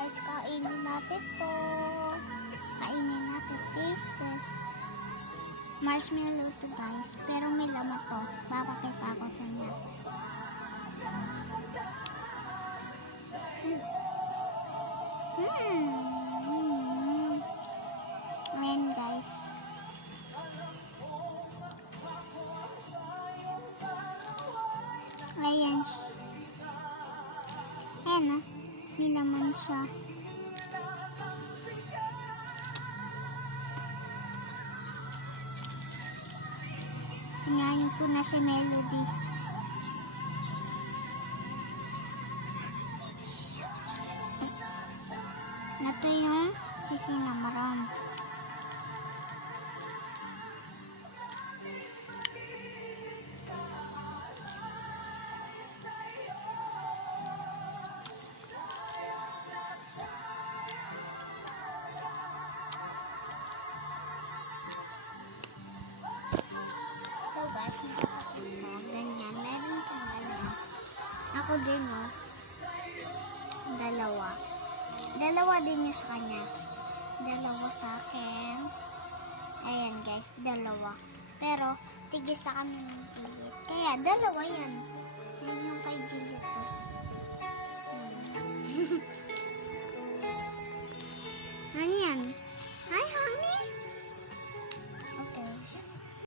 guys, kainin natin to. Kainin natin. Taste. Marshmallow to guys. Pero may laman to. Papakita ko sa inyo. Ayan guys. Ayan. Ayan na. May laman siya. Hingayin ko na si Melody. Nato yung sisinamaram. So guys, ganyan. Meron siyang ganyan. Ako din, oh. Dalawa din yung sa kanya. Dalawa sa akin. Ayan guys, dalawa. Pero, tigis sa kami ng Juliet. Kaya, dalawa yan. Yan yung kay Juliet.